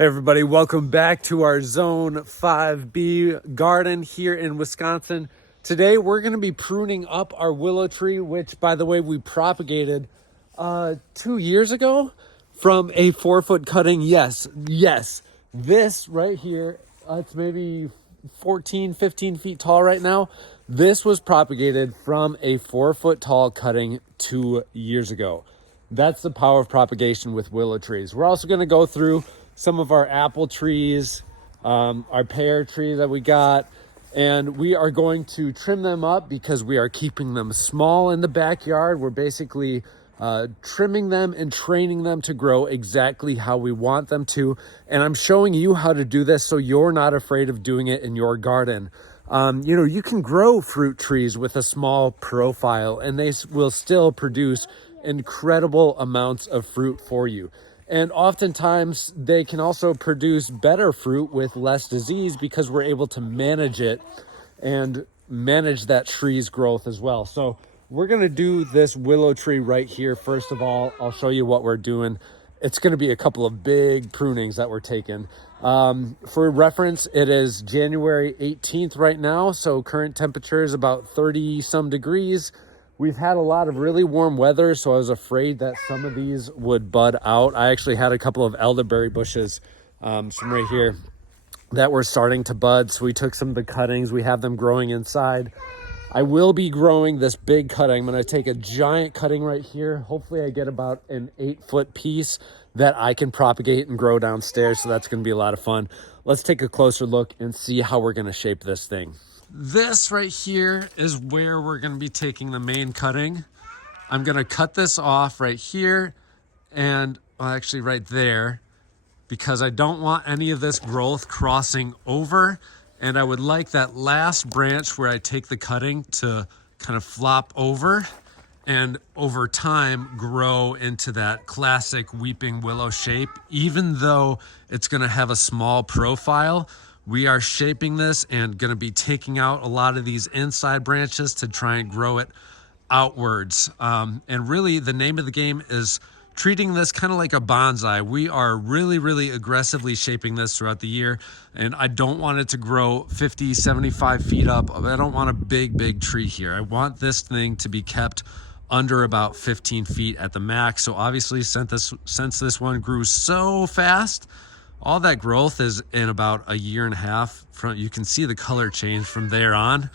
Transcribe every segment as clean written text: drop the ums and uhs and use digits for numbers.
Hey everybody, welcome back to our Zone 5B garden here in Wisconsin. Today we're going to be pruning up our willow tree, which by the way we propagated 2 years ago from a 4-foot cutting. Yes, this right here, it's maybe 14, 15 feet tall right now. This was propagated from a 4-foot tall cutting 2 years ago. That's the power of propagation with willow trees. We're also going to go through some of our apple trees, our pear tree that we got, and we are going to trim them up because we are keeping them small in the backyard. We're basically trimming them and training them to grow exactly how we want them to. And I'm showing you how to do this so you're not afraid of doing it in your garden. You can grow fruit trees with a small profile and they will still produce incredible amounts of fruit for you. And oftentimes they can also produce better fruit with less disease because we're able to manage it and manage that tree's growth as well. So we're going to do this willow tree right here. First of all, I'll show you what we're doing. It's going to be a couple of big prunings that we're taking. For reference, it is January 18th right now. So current temperature is about 30 some degrees. We've had a lot of really warm weather, so I was afraid that some of these would bud out. I actually had a couple of elderberry bushes, some right here, that were starting to bud. So we took some of the cuttings. We have them growing inside. I will be growing this big cutting. I'm going to take a giant cutting right here. Hopefully I get about an 8-foot piece that I can propagate and grow downstairs. So that's going to be a lot of fun. Let's take a closer look and see how we're going to shape this thing. This right here is where we're going to be taking the main cutting. I'm going to cut this off right here and actually right there because I don't want any of this growth crossing over. And I would like that last branch where I take the cutting to kind of flop over and over time grow into that classic weeping willow shape. Even though it's going to have a small profile, we are shaping this and going to be taking out a lot of these inside branches to try and grow it outwards. And really the name of the game is treating this kind of like a bonsai. We are really aggressively shaping this throughout the year. And I don't want it to grow 50, 75 feet up. I don't want a big tree here. I want this thing to be kept under about 15 feet at the max. So obviously since this one grew so fast, all that growth is in about a year and a half. You can see the color change from there on.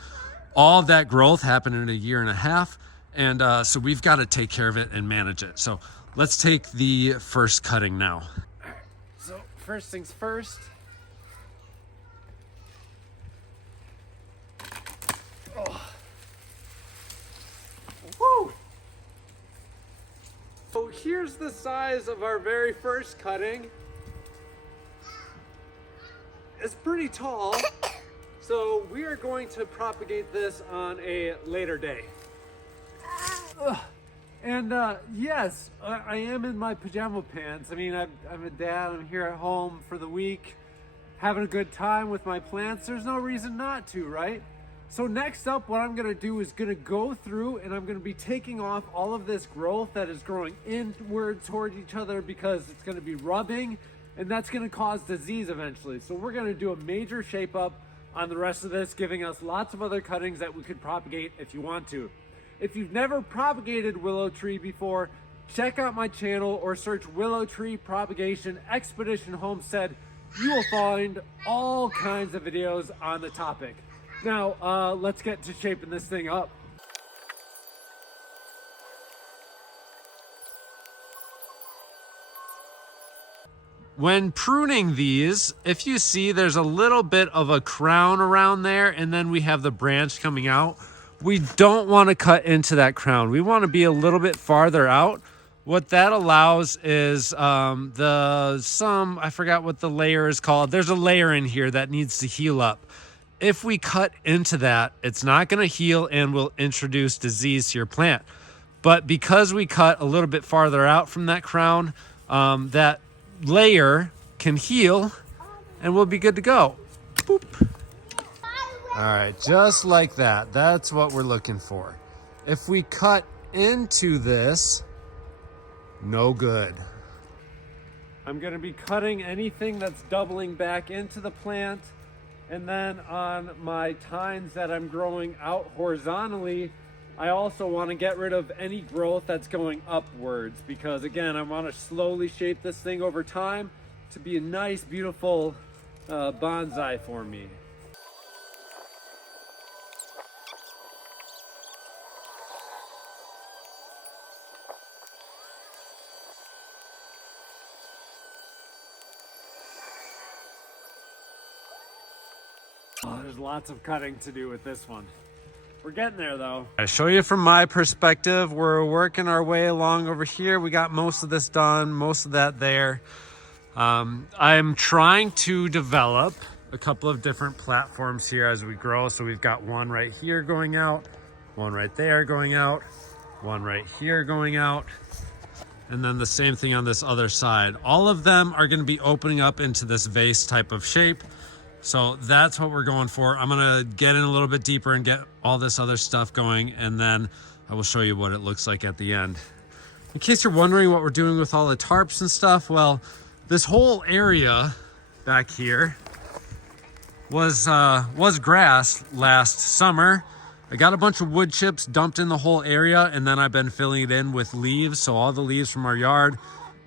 All of that growth happened in a year and a half. And so we've got to take care of it and manage it. So let's take the first cutting now. So first things first. Oh. Woo! So here's the size of our very first cutting. It's pretty tall, so we are going to propagate this on a later day. And yes, I am in my pajama pants. I mean, I'm a dad, I'm here at home for the week, having a good time with my plants. There's no reason not to, right? So next up, what I'm gonna do is gonna go through and I'm gonna be taking off all of this growth that is growing inward toward each other because it's gonna be rubbing and that's gonna cause disease eventually. So we're gonna do a major shape up on the rest of this, giving us lots of other cuttings that we could propagate if you want to. If you've never propagated willow tree before, check out my channel or search Willow Tree Propagation Expedition Homestead. You will find all kinds of videos on the topic. Now, let's get to shaping this thing up. When pruning these, if you see there's a little bit of a crown around there and then we have the branch coming out, we don't want to cut into that crown. We want to be a little bit farther out. What that allows is I forgot what the layer is called. There's a layer in here that needs to heal up. If we cut into that, it's not going to heal and will introduce disease to your plant. But because we cut a little bit farther out from that crown, that layer can heal and we'll be good to go. Boop. All right, just like that. That's what we're looking for. If we cut into this, no good. I'm going to be cutting anything that's doubling back into the plant. And then on my tines that I'm growing out horizontally, I also want to get rid of any growth that's going upwards, because again, I want to slowly shape this thing over time to be a nice, beautiful bonsai for me. Oh, there's lots of cutting to do with this one. We're getting there though. I show you from my perspective. We're working our way along over here. We got most of this done, most of that there. I'm trying to develop a couple of different platforms here as we grow. So we've got one right here going out, one right there going out, one right here going out, and then the same thing on this other side. All of them are going to be opening up into this vase type of shape. So that's what we're going for. I'm gonna get in a little bit deeper and get all this other stuff going, and then I will show you what it looks like at the end. In case you're wondering what we're doing with all the tarps and stuff, well, this whole area back here was grass last summer. I got a bunch of wood chips dumped in the whole area, and then I've been filling it in with leaves. So all the leaves from our yard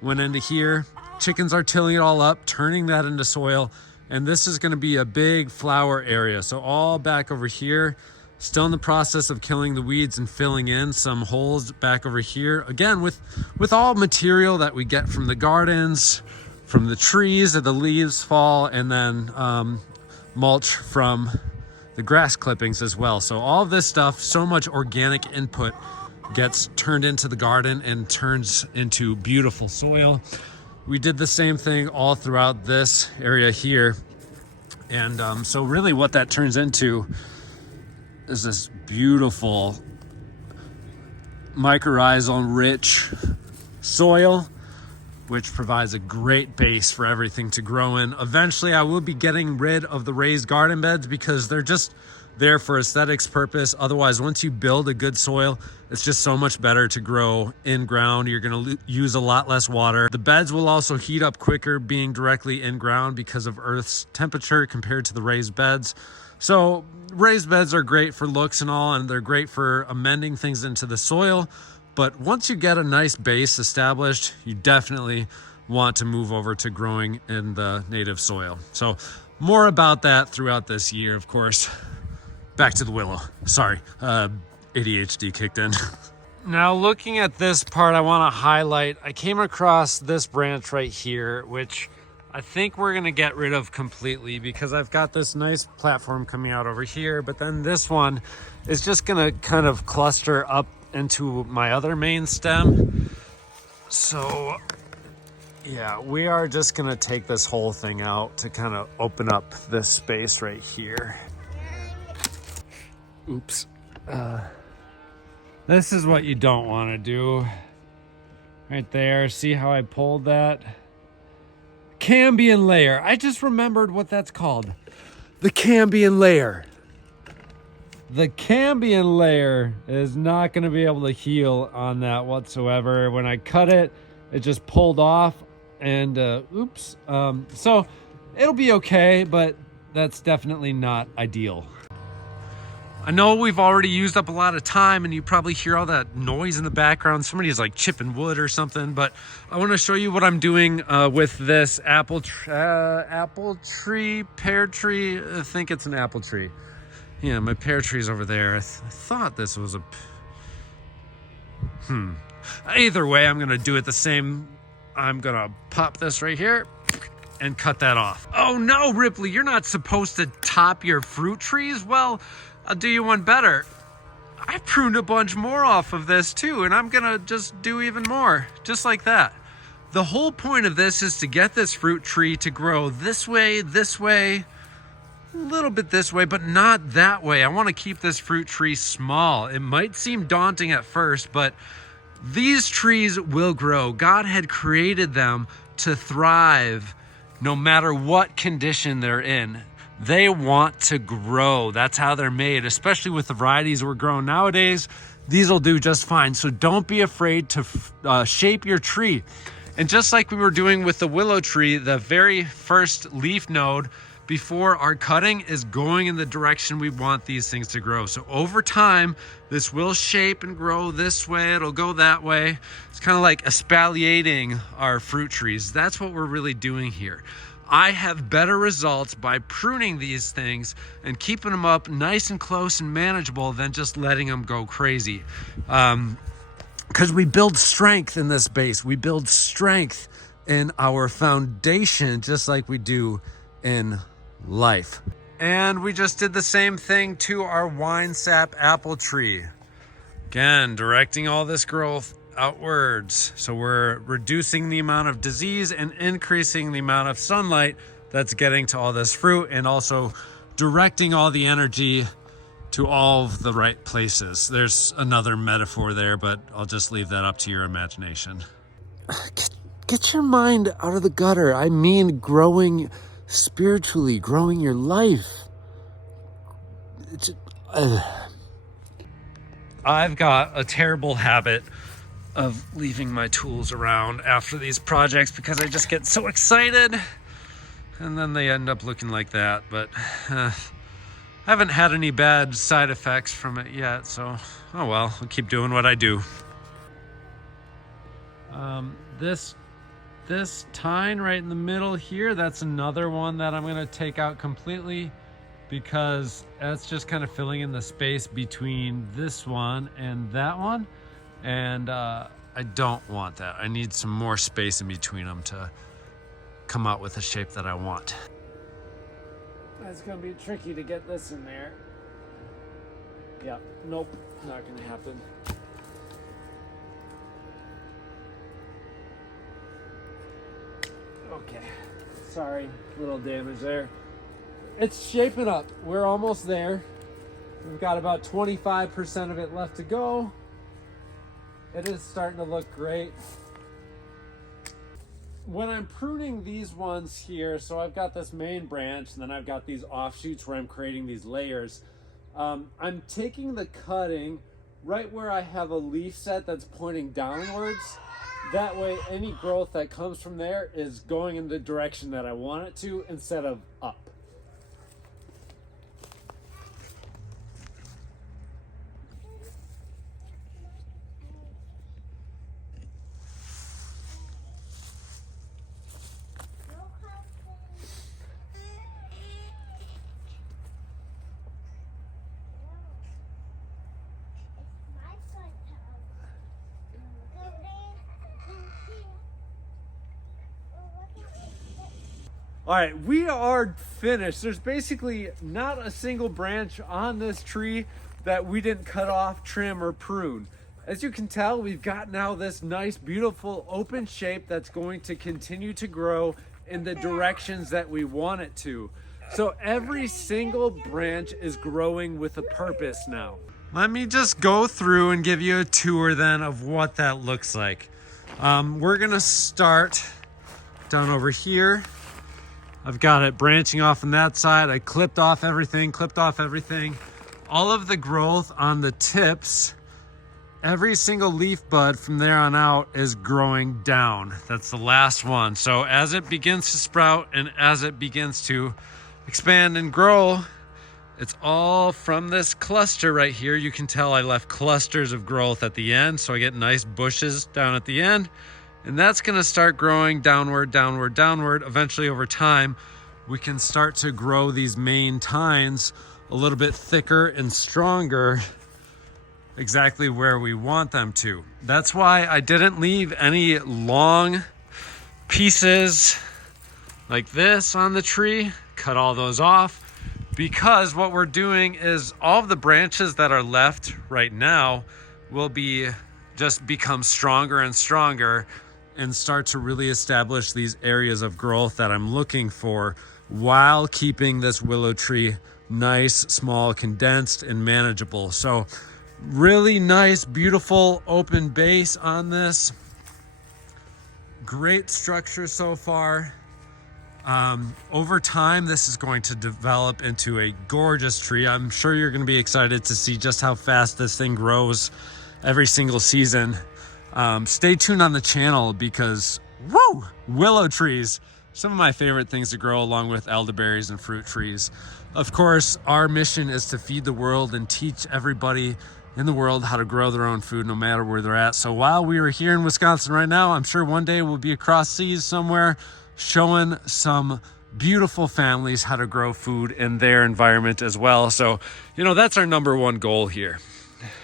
went into here. Chickens are tilling it all up, turning that into soil. And this is going to be a big flower area. So all back over here, still in the process of killing the weeds and filling in some holes back over here. Again, with all material that we get from the gardens, from the trees that the leaves fall, and then mulch from the grass clippings as well. So all of this stuff, so much organic input gets turned into the garden and turns into beautiful soil. We did the same thing all throughout this area here. And so really what that turns into is this beautiful mycorrhizal rich soil, which provides a great base for everything to grow in. Eventually I will be getting rid of the raised garden beds because they're just there for aesthetics purpose. Otherwise, once you build a good soil, it's just so much better to grow in ground. You're going to use a lot less water. The beds will also heat up quicker being directly in ground because of Earth's temperature compared to the raised beds. So raised beds are great for looks and all, and they're great for amending things into the soil. But once you get a nice base established, you definitely want to move over to growing in the native soil. So more about that throughout this year, of course. Back to the willow. Sorry, ADHD kicked in. Now looking at this part, I want to highlight, I came across this branch right here, which I think we're going to get rid of completely because I've got this nice platform coming out over here, but then this one is just going to kind of cluster up into my other main stem. So yeah, we are just going to take this whole thing out to kind of open up this space right here. Oops. This is what you don't want to do. Right there. See how I pulled that? Cambion layer. I just remembered what that's called. The cambion layer. The cambion layer is not going to be able to heal on that whatsoever. When I cut it, it just pulled off and oops. So it'll be okay, but that's definitely not ideal. I know we've already used up a lot of time and you probably hear all that noise in the background. Somebody's like chipping wood or something, but I want to show you what I'm doing with this apple tree, pear tree. I think it's an apple tree. Yeah, my pear tree's over there. I thought this was a... Either way, I'm going to do it the same. I'm going to pop this right here and cut that off. Oh no, Ripley, you're not supposed to top your fruit trees? Well, I'll do you one better. I pruned a bunch more off of this too, and I'm gonna just do even more, just like that. The whole point of this is to get this fruit tree to grow this way, a little bit this way, but not that way. I wanna keep this fruit tree small. It might seem daunting at first, but these trees will grow. God had created them to thrive no matter what condition they're in. They want to grow. That's how they're made, especially with the varieties we're growing nowadays. These will do just fine. So don't be afraid to shape your tree. And just like we were doing with the willow tree, the very first leaf node before our cutting is going in the direction we want these things to grow. So over time, this will shape and grow this way, it'll go that way. It's kind of like espaliating our fruit trees. That's what we're really doing here. I have better results by pruning these things and keeping them up nice and close and manageable than just letting them go crazy. Because we build strength in this base. We build strength in our foundation, just like we do in life. And we just did the same thing to our wine sap apple tree. Again, directing all this growth outwards. So we're reducing the amount of disease and increasing the amount of sunlight that's getting to all this fruit, and also directing all the energy to all of the right places. There's another metaphor there, but I'll just leave that up to your imagination. Get your mind out of the gutter. I mean, growing spiritually, growing your life. I've got a terrible habit of leaving my tools around after these projects because I just get so excited and then they end up looking like that. But I haven't had any bad side effects from it yet, so oh well, I'll keep doing what I do. This tine right in the middle here, that's another one that I'm gonna take out completely because that's just kind of filling in the space between this one and that one. And I don't want that. I need some more space in between them to come out with the shape that I want. It's gonna be tricky to get this in there. Yeah, nope, not gonna happen. Okay, sorry, little damage there. It's shaping up. We're almost there. We've got about 25% of it left to go. It is starting to look great. When I'm pruning these ones here, so I've got this main branch and then I've got these offshoots where I'm creating these layers. I'm taking the cutting right where I have a leaf set that's pointing downwards. That way any growth that comes from there is going in the direction that I want it to instead of up. All right, we are finished. There's basically not a single branch on this tree that we didn't cut off, trim, or prune. As you can tell, we've got now this nice, beautiful, open shape that's going to continue to grow in the directions that we want it to. So every single branch is growing with a purpose now. Let me just go through and give you a tour then of what that looks like. We're gonna start down over here. I've got it branching off on that side. I clipped off everything. All of the growth on the tips, every single leaf bud from there on out is growing down. That's the last one. So as it begins to sprout and as it begins to expand and grow, it's all from this cluster right here. You can tell I left clusters of growth at the end, so I get nice bushes down at the end. And that's gonna start growing downward, downward, downward. Eventually over time, we can start to grow these main tines a little bit thicker and stronger, exactly where we want them to. That's why I didn't leave any long pieces like this on the tree, cut all those off, because what we're doing is all of the branches that are left right now will be just become stronger and stronger and start to really establish these areas of growth that I'm looking for while keeping this willow tree nice, small, condensed, and manageable. So really nice, beautiful open base on this. Great structure so far. Over time, this is going to develop into a gorgeous tree. I'm sure you're going to be excited to see just how fast this thing grows every single season. Stay tuned on the channel because Woo! Willow trees. Some of my favorite things to grow, along with elderberries and fruit trees. Of course, our mission is to feed the world and teach everybody in the world how to grow their own food no matter where they're at. So while we are here in Wisconsin right now, I'm sure one day we'll be across seas somewhere showing some beautiful families how to grow food in their environment as well. So, you know, that's our number one goal here.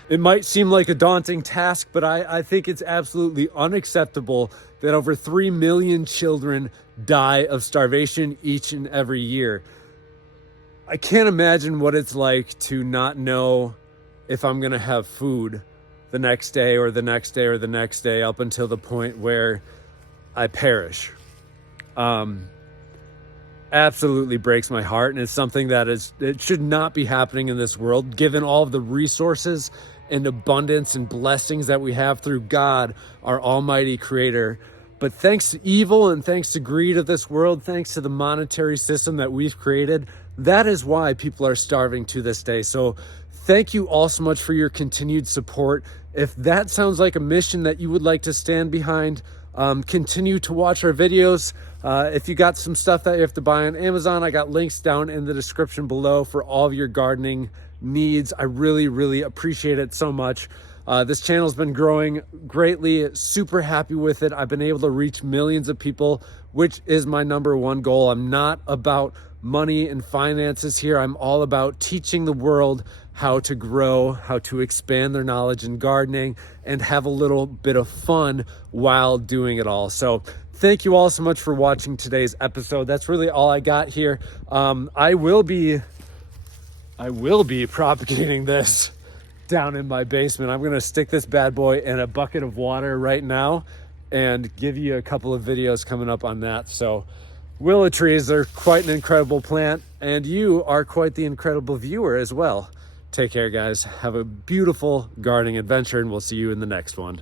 It might seem like a daunting task, but I think it's absolutely unacceptable that over 3 million children die of starvation each and every year. I can't imagine what it's like to not know if I'm going to have food the next day or the next day or the next day up until the point where I perish. Absolutely breaks my heart, and it's something that it should not be happening in this world, given all of the resources and abundance and blessings that we have through God, our almighty creator. But thanks to evil and thanks to greed of this world, thanks to the monetary system that we've created, that is why people are starving to this day. So thank you all so much for your continued support. If that sounds like a mission that you would like to stand behind, continue to watch our videos. If you got some stuff that you have to buy on Amazon, I got links down in the description below for all of your gardening needs. I really, really appreciate it so much. This channel has been growing greatly. Super happy with it. I've been able to reach millions of people, which is my number one goal. I'm not about money and finances here. I'm all about teaching the world how to grow, how to expand their knowledge in gardening, and have a little bit of fun while doing it all. So thank you all so much for watching today's episode. That's really all I got here. I will be propagating this down in my basement. I'm gonna stick this bad boy in a bucket of water right now and give you a couple of videos coming up on that. So willow trees are quite an incredible plant, and you are quite the incredible viewer as well. Take care, guys. Have a beautiful gardening adventure, and we'll see you in the next one.